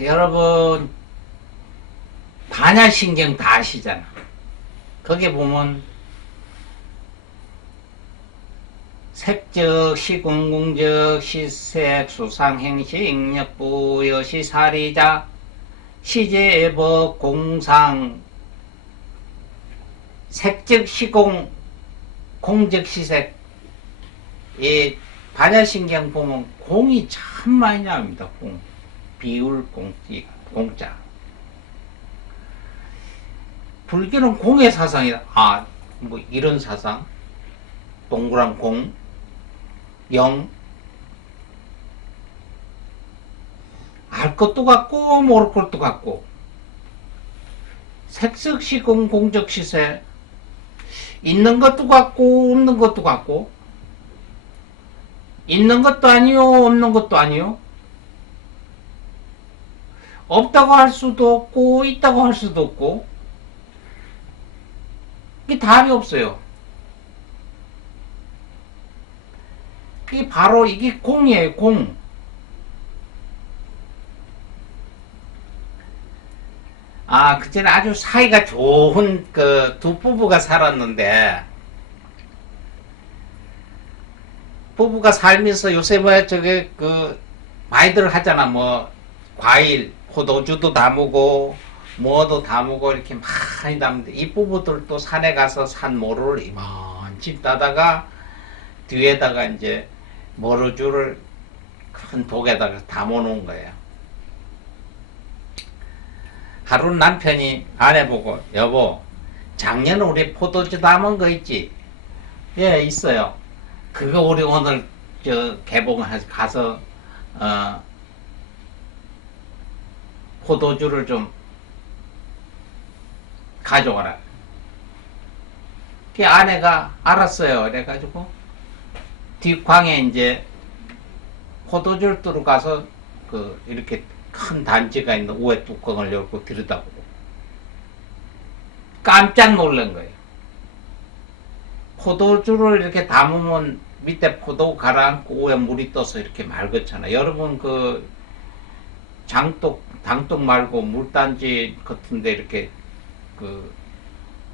여러분, 반야신경 다 아시잖아. 거기 보면, 색적, 시공공적, 시색, 수상행식, 역부, 여시사리자, 시제법, 공상, 색적, 시공, 공적, 시색. 이 반야신경 보면 공이 참 많이 나옵니다. 공. 비울, 공지, 공자. 불교는 공의 사상이다. 뭐 이런 사상. 동그란 공, 영. 알 것도 같고 모를 것도 같고. 색석시공 공적시세. 있는 것도 같고 없는 것도 같고. 있는 것도 아니요 없는 것도 아니요. 없다고 할 수도 없고 있다고 할 수도 없고. 이게 답이 없어요. 이게 바로 이게 공이에요. 공. 그전에 아주 사이가 좋은 그 두 부부가 살았는데, 부부가 살면서 요새 뭐야 저게 그 많이들 하잖아. 뭐 과일 포도주도 담으고 뭐도 담으고 이렇게 많이 담는데, 이 부부들도 산에 가서 산 모루를 이만치 따다가 뒤에다가 이제 모루주를 큰 독에다가 담아 놓은 거예요. 하루 남편이 아내 보고, 여보, 작년에 우리 포도주 담은 거 있지? 예, 있어요. 그거 우리 오늘 가서 포도주를 좀 가져와라. 그 아내가 알았어요. 그래가지고 뒷광에 이제 포도주를 뚫어 가서 이렇게 큰 단지가 있는 우에 뚜껑을 열고 들여다보고 깜짝 놀란 거예요. 포도주를 이렇게 담으면 밑에 포도 가라앉고 위에 물이 떠서 이렇게 맑았잖아요. 여러분 당독 말고 물단지 같은데 이렇게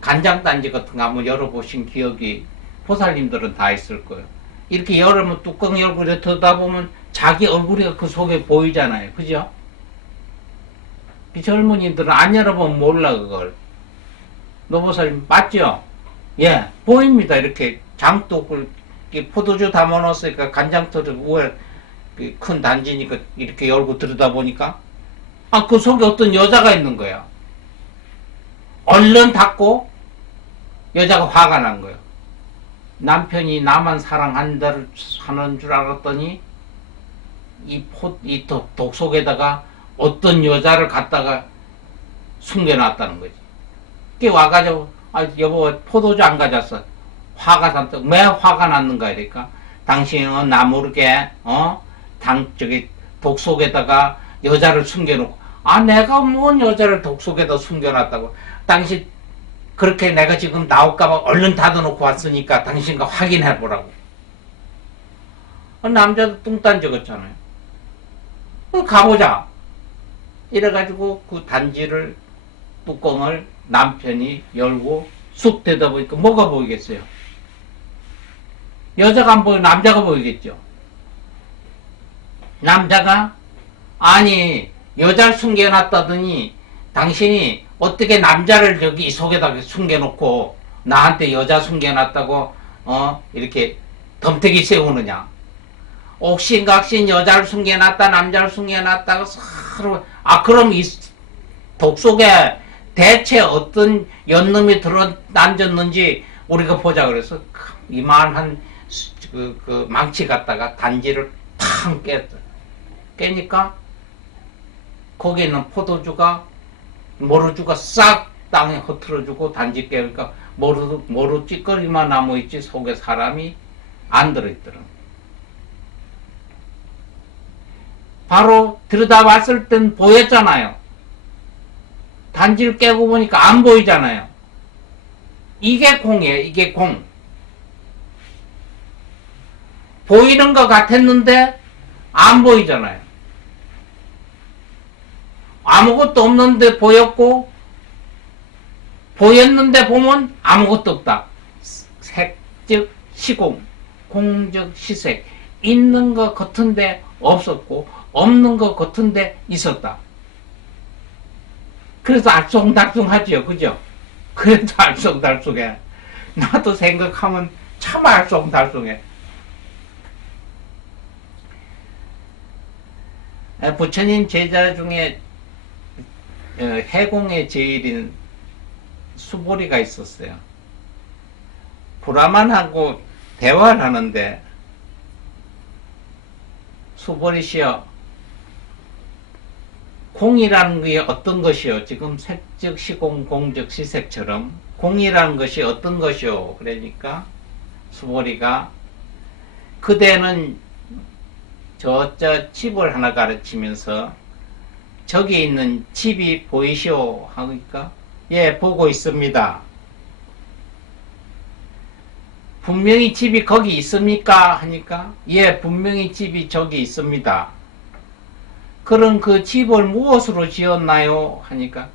간장단지 같은 거 한번 열어보신 기억이 보살님들은 다 있을 거예요. 이렇게 열으면 뚜껑 열고 이렇게 들여다보면 자기 얼굴이 그 속에 보이잖아요. 그죠? 이 젊은이들은 안 열어보면 몰라 그걸. 노보살님 맞죠? 예, 보입니다. 이렇게 장독을 포도주 담아놨으니까 간장터를 위에 큰 단지니까 이렇게 열고 들여다보니까 그 속에 어떤 여자가 있는 거야. 얼른 닫고 여자가 화가 난 거예요. 남편이 나만 사랑한다를 하는 줄 알았더니 이 독 속에다가 어떤 여자를 갖다가 숨겨놨다는 거지. 그게 와가지고 여보 포도주 안 가졌어. 화가 났다. 왜 화가 났는가 이러니까 당신은 나 모르게 독 속에다가 여자를 숨겨놓고 내가 뭔 여자를 독 속에다 숨겨놨다고. 당신 그렇게 내가 지금 나올까봐 얼른 닫아놓고 왔으니까 당신과 확인해보라고. 남자도 뚱딴 적었잖아요. 가보자. 이래가지고 그 단지를 뚜껑을 남편이 열고 쑥 대다보니까 뭐가 보이겠어요? 여자가 안 보이고 남자가 보이겠죠. 남자가 여자를 숨겨놨다더니 당신이 어떻게 남자를 여기 이 속에다가 숨겨놓고 나한테 여자 숨겨놨다고 이렇게 덤태기 세우느냐. 옥신각신 여자를 숨겨놨다 남자를 숨겨놨다가 서로 그럼 이 독 속에 대체 어떤 연놈이 들어앉았는지 우리가 보자 그래서 이만한 망치 갖다가 단지를 탕 깨니까 거기에 있는 모루주가 싹 땅에 흐트러지고 단지 깨니까 모루 찌꺼기만 남아있지 속에 사람이 안 들어있더라. 바로 들여다봤을 땐 보였잖아요. 단지를 깨고 보니까 안 보이잖아요. 이게 공이에요. 이게 공. 보이는 것 같았는데 안 보이잖아요. 아무것도 없는데 보였고, 보였는데 보면 아무것도 없다. 색즉 시공, 공즉 시색. 있는 것 같은데 없었고, 없는 것 같은데 있었다. 그래서 알쏭달쏭하지요. 그죠? 그래도 알쏭달쏭해. 나도 생각하면 참 알쏭달쏭해. 부처님 제자 중에 해공의 제일인 수보리가 있었어요. 브라만하고 대화를 하는데, 수보리시여, 공이라는 게 어떤 것이요? 지금 색즉 시공, 공즉 시색처럼 공이라는 것이 어떤 것이요? 그러니까 수보리가, 그대는 저자 집을 하나 가르치면서 저기 있는 집이 보이시오? 하니까 예, 보고 있습니다. 분명히 집이 거기 있습니까? 하니까 예, 분명히 집이 저기 있습니다. 그럼 그 집을 무엇으로 지었나요? 하니까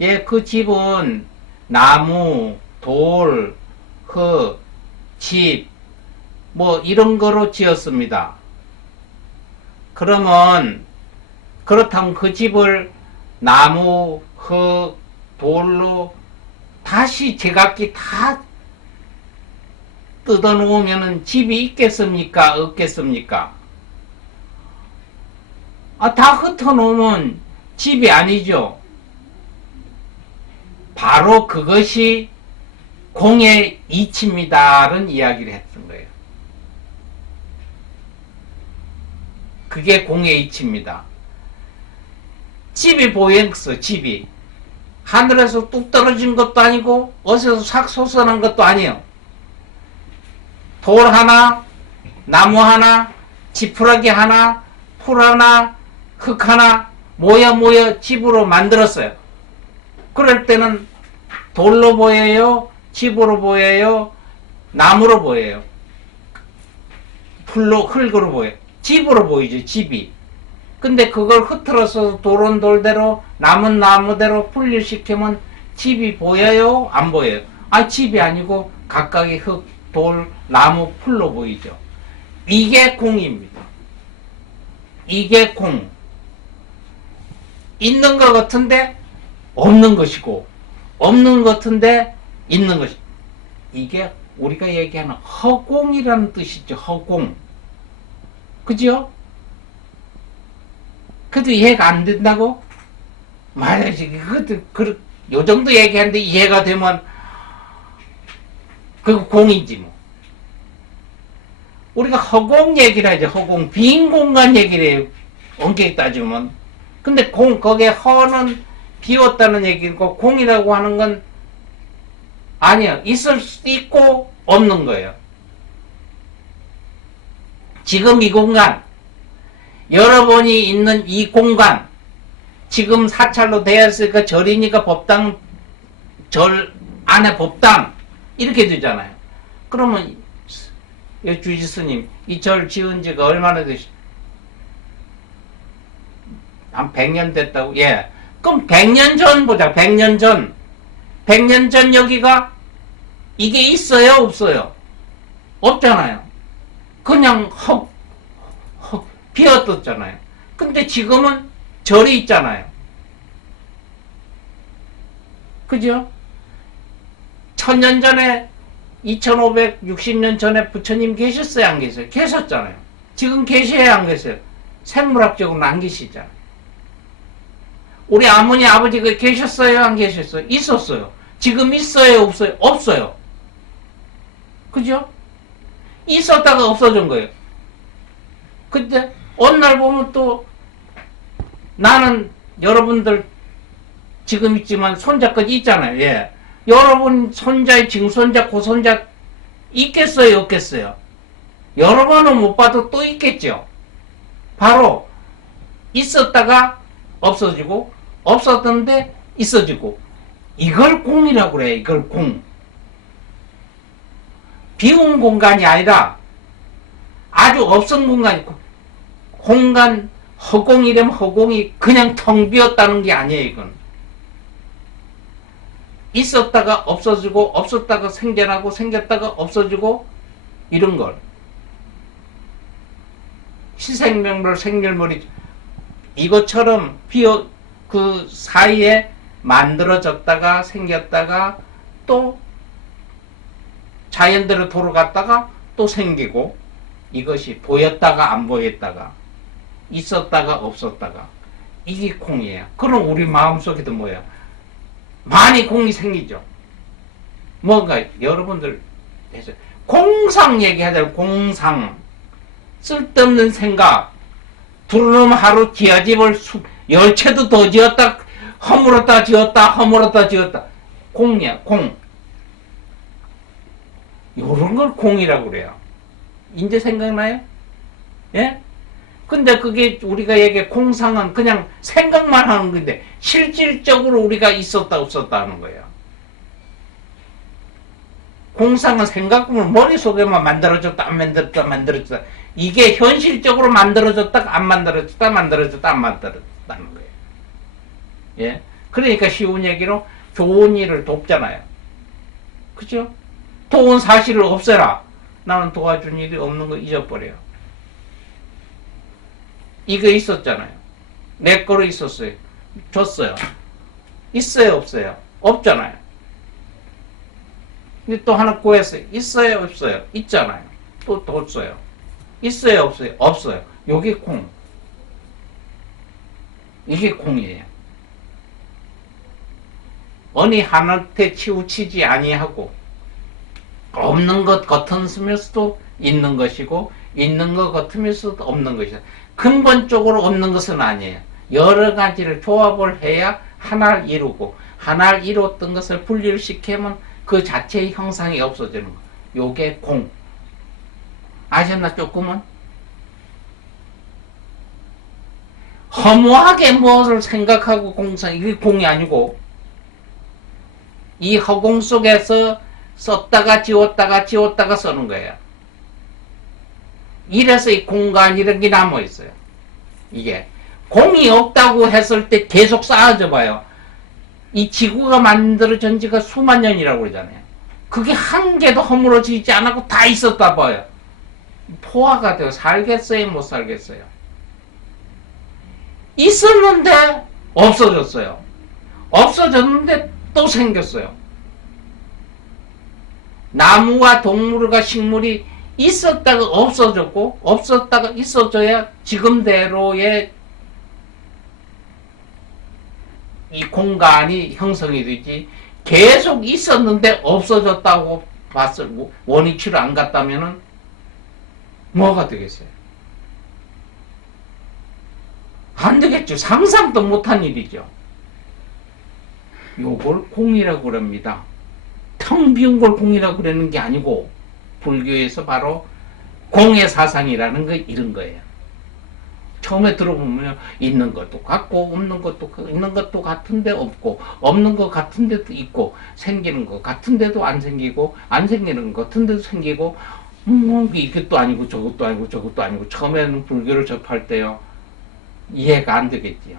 예, 그 집은 나무, 돌, 집, 뭐 이런 거로 지었습니다. 그러면 그렇다면 그 집을 나무, 돌로 다시 제각기 다 뜯어놓으면 집이 있겠습니까? 없겠습니까? 다 흩어놓으면 집이 아니죠. 바로 그것이 공의 이치입니다라는 이야기를 했던 거예요. 그게 공의 이치입니다. 집이 보였어. 집이 하늘에서 뚝 떨어진 것도 아니고 어디서 싹 솟아난 것도 아니에요. 돌 하나, 나무 하나, 지푸라기 하나, 풀 하나, 흙 하나 모여 집으로 만들었어요. 그럴 때는 돌로 보여요, 집으로 보여요, 나무로 보여요, 풀로, 흙으로 보여요. 집으로 보이죠. 집이. 근데 그걸 흐트러서 돌은 돌대로, 나무는 나무대로 분리시키면 집이 보여요? 안 보여요? 집이 아니고 각각의 흙, 돌, 나무, 풀로 보이죠. 이게 공입니다. 이게 공. 있는 것 같은데 없는 것이고, 없는 것 같은데 있는 것이. 이게 우리가 얘기하는 허공이라는 뜻이죠. 허공. 그죠? 그래도 이해가 안 된다고? 말이지. 그것도, 요 정도 얘기하는데 이해가 되면, 그거 공이지, 뭐. 우리가 허공 얘기를 하죠. 허공. 빈 공간 얘기를 해요. 엄격히 따지면. 근데 거기에 허는 비웠다는 얘기고, 공이라고 하는 건 아니야. 있을 수도 있고, 없는 거예요. 지금 이 공간, 여러분이 있는 이 공간, 지금 사찰로 되었으니까 절이니까 법당, 절 안에 법당, 이렇게 되잖아요. 그러면, 주지스님, 이 절 지은 지가 얼마나 되시죠? 한 100년 됐다고? 예. 그럼 100년 전 보자, 100년 전. 100년 전 여기가, 이게 있어요, 없어요? 없잖아요. 그냥 비어떴잖아요. 근데 지금은 절이 있잖아요. 그죠? 1000년 전에 2560년 전에 부처님 계셨어요? 안 계세요? 계셨잖아요. 지금 계셔야 안 계세요? 생물학적으로는 안 계시잖아요. 우리 어머니 아버지가 계셨어요? 안 계셨어요? 있었어요. 지금 있어요? 없어요? 없어요. 그죠? 있었다가 없어진 거예요. 근데 어느 날 보면 또 나는 여러분들 지금 있지만 손자까지 있잖아요. 예. 여러분 손자의 증손자 고손자 있겠어요? 없겠어요? 여러 번은 못 봐도 또 있겠죠. 바로 있었다가 없어지고 없었던데 있어지고 이걸 공이라고 그래요. 이걸 공. 비운 공간이 아니라 아주 없은 공간이 공간 허공이라면 허공이 그냥 텅 비었다는 게 아니에요. 이건 있었다가 없어지고 없었다가 생겨나고 생겼다가 없어지고 이런 걸 희생명물 생멸물이 이것처럼 비어 그 사이에 만들어졌다가 생겼다가 또 자연대로 돌아갔다가 또 생기고 이것이 보였다가 안 보였다가 있었다가 없었다가 이게 공이에요. 그럼 우리 마음속에도 뭐예요? 많이 공이 생기죠. 뭔가 여러분들 해서 공상 얘기하자면 공상 쓸데없는 생각 두루놈 하루 지어집을 열채도 더 지었다 허물었다 지었다 허물었다 지었다 공이야 공. 요런 걸 공이라고 그래요. 이제 생각나요? 예? 근데 그게 우리가 얘기해 공상은 그냥 생각만 하는 건데 실질적으로 우리가 있었다 없었다 하는 거예요. 공상은 생각하면 머릿속에만 만들어졌다 안 만들어졌다 만들어졌다 이게 현실적으로 만들어졌다 안 만들어졌다 만들어졌다 안 만들어졌다는 거예요. 예? 그러니까 쉬운 얘기로 좋은 일을 돕잖아요. 그죠? 도운 사실을 없애라. 나는 도와준 일이 없는 거 잊어버려요. 이거 있었잖아요. 내 거로 있었어요. 줬어요. 있어요 없어요? 없잖아요. 근데 또 하나 구했어요. 있어요 없어요? 있잖아요. 또 줬어요. 있어요 없어요? 없어요. 요게 공. 이게 공이에요. 어느 하나한테 치우치지 아니하고 없는 것 같으면서도 있는 것이고 있는 것 같으면서도 없는 것이다. 근본적으로 없는 것은 아니에요. 여러 가지를 조합을 해야 하나를 이루고 하나를 이루었던 것을 분리를 시키면 그 자체의 형상이 없어지는 거. 요게 공. 아셨나 조금은? 허무하게 무엇을 생각하고 공상 이게 공이 아니고 이 허공 속에서 썼다가 지웠다가 지웠다가 쓰는 거예요. 이래서 이 공간이라는 게 남아 있어요. 이게 공이 없다고 했을 때 계속 쌓아져 봐요. 이 지구가 만들어진 지가 수만 년이라고 그러잖아요. 그게 한 개도 허물어지지 않고 다 있었다 봐요. 포화가 되어 살겠어요? 못 살겠어요? 있었는데 없어졌어요. 없어졌는데 또 생겼어요. 나무와 동물과 식물이 있었다가 없어졌고 없었다가 있어져야 지금대로의 이 공간이 형성이 되지 계속 있었는데 없어졌다고 봤을 원위치로 안 갔다면은 뭐가 되겠어요? 안 되겠죠. 상상도 못한 일이죠. 요걸 공이라고 그럽니다. 텅 비운 걸 공이라고 그러는 게 아니고 불교에서 바로 공의 사상이라는 거 이런 거예요. 처음에 들어보면 있는 것도 같고 없는 것도 있는 것도 같은데 없고 없는 것 같은데도 있고 생기는 것 같은데도 안 생기고 안 생기는 것 같은데도 생기고 이것도 아니고 저것도 아니고 저것도 아니고 처음에는 불교를 접할 때요 이해가 안 되겠지요.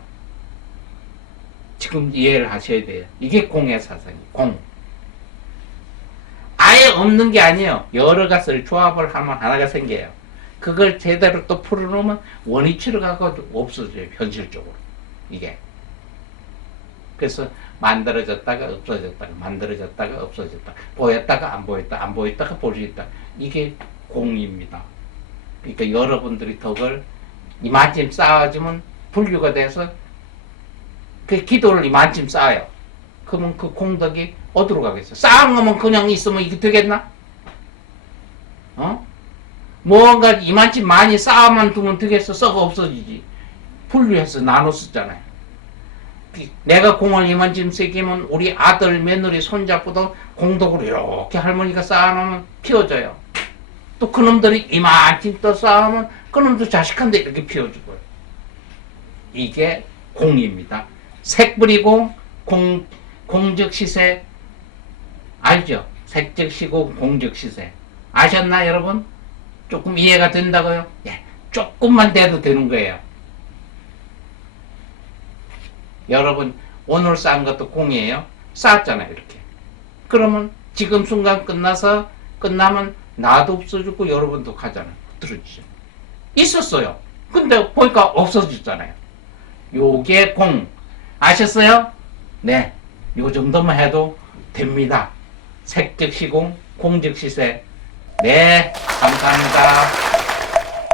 지금 이해를 하셔야 돼요. 이게 공의 사상이에요. 공. 아예 없는 게 아니에요. 여러 가지를 조합을 하면 하나가 생겨요. 그걸 제대로 또 풀어놓으면 원위치로 가고 없어져요. 현실적으로. 이게. 그래서 만들어졌다가 없어졌다가 만들어졌다가 없어졌다. 보였다가 안 보였다. 안 보였다가 보였다. 이게 공입니다. 그러니까 여러분들이 덕을 이만큼 쌓아주면 불교가 돼서 그 기도를 이만큼 쌓아요. 그러면 그 공덕이 어디로 가겠어? 쌓은 거면 그냥 있으면 이게 되겠나? 뭔가 이만큼 많이 쌓아만 두면 되겠어? 썩어 없어지지. 분류해서 나눠 썼잖아요. 내가 공을 이만큼 새기면 우리 아들, 며느리, 손잡고도 공덕으로 이렇게 할머니가 쌓아놓으면 피워져요. 또 그놈들이 이만큼 또 쌓아놓으면 그놈도 자식한테 이렇게 피워주고요. 이게 공입니다. 색불이공, 공적시세 알죠? 색적시고 공적시세 아셨나 여러분? 조금 이해가 된다고요? 예, 조금만 돼도 되는 거예요. 여러분 오늘 쌓은 것도 공이에요. 쌓았잖아요. 이렇게. 그러면 지금 순간 끝나면 나도 없어지고 여러분도 가잖아요. 들어지죠. 있었어요. 근데 보니까 없어졌잖아요. 요게 공. 아셨어요? 네. 요 정도만 해도 됩니다. 색즉시공, 공즉시색. 네. 감사합니다.